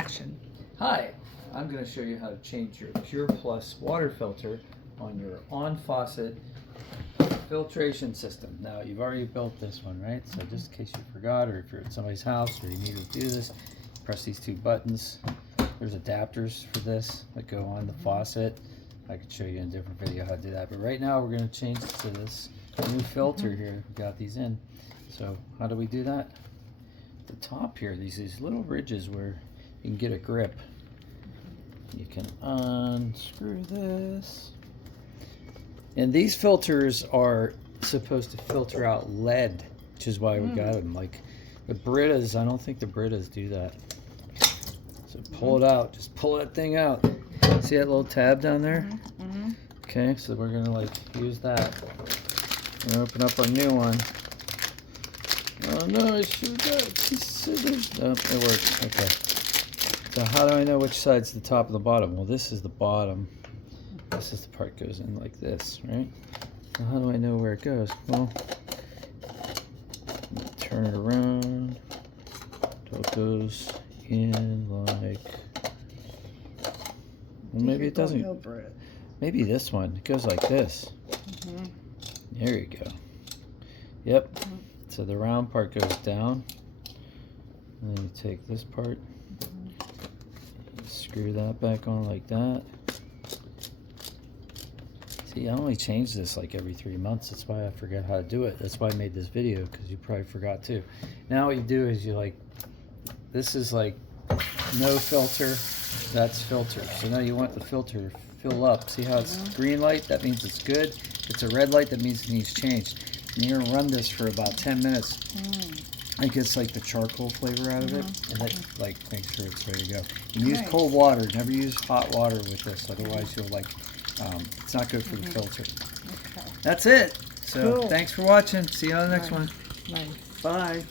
Action. Hi, I'm going to show you how to change your PUR Plus water filter on your on-faucet filtration system. Now, you've already built this one, right? So just in case you forgot, or if you're at somebody's house or you need to do this, press these two buttons. There's adapters for this that go on the faucet. I could show you in a different video how to do that. But right now we're going to change it to this new filter here. We got these in. So how do we do that? The top here, these little ridges where you can get a grip. You can unscrew this. And these filters are supposed to filter out lead, which is why we got them. Like the Britas, I don't think the Britas do that. So pull it out, just pull that thing out. See that little tab down there? Okay, so we're gonna like use that. We're gonna open up our new one. Oh no, I should have got scissors. No, it works. Okay. So how do I know which side's the top and the bottom? Well, this is the bottom. This is the part that goes in like this, right? So how do I know where it goes? Well, turn it around till it goes in like. Well, maybe it doesn't. Over it. Maybe this one. It goes like this. There you go. Yep. So the round part goes down. And then you take this part. Screw that back on like that. See, I only change this like every 3 months. That's why I forgot how to do it. That's why I made this video, because you probably forgot too. Now what you do is you like, this is like no filter, that's filter. So now you want the filter to fill up. See how it's green light? That means it's good. If it's a red light, that means it needs changed. And you're gonna run this for about 10 minutes. It gets like the charcoal flavor out of it, and that like makes sure it's ready to go. You use cold water. Never use hot water with this, otherwise you'll like. It's not good for the filter. Okay. That's it. So thanks for watching. See you on the next one. Nice. Bye.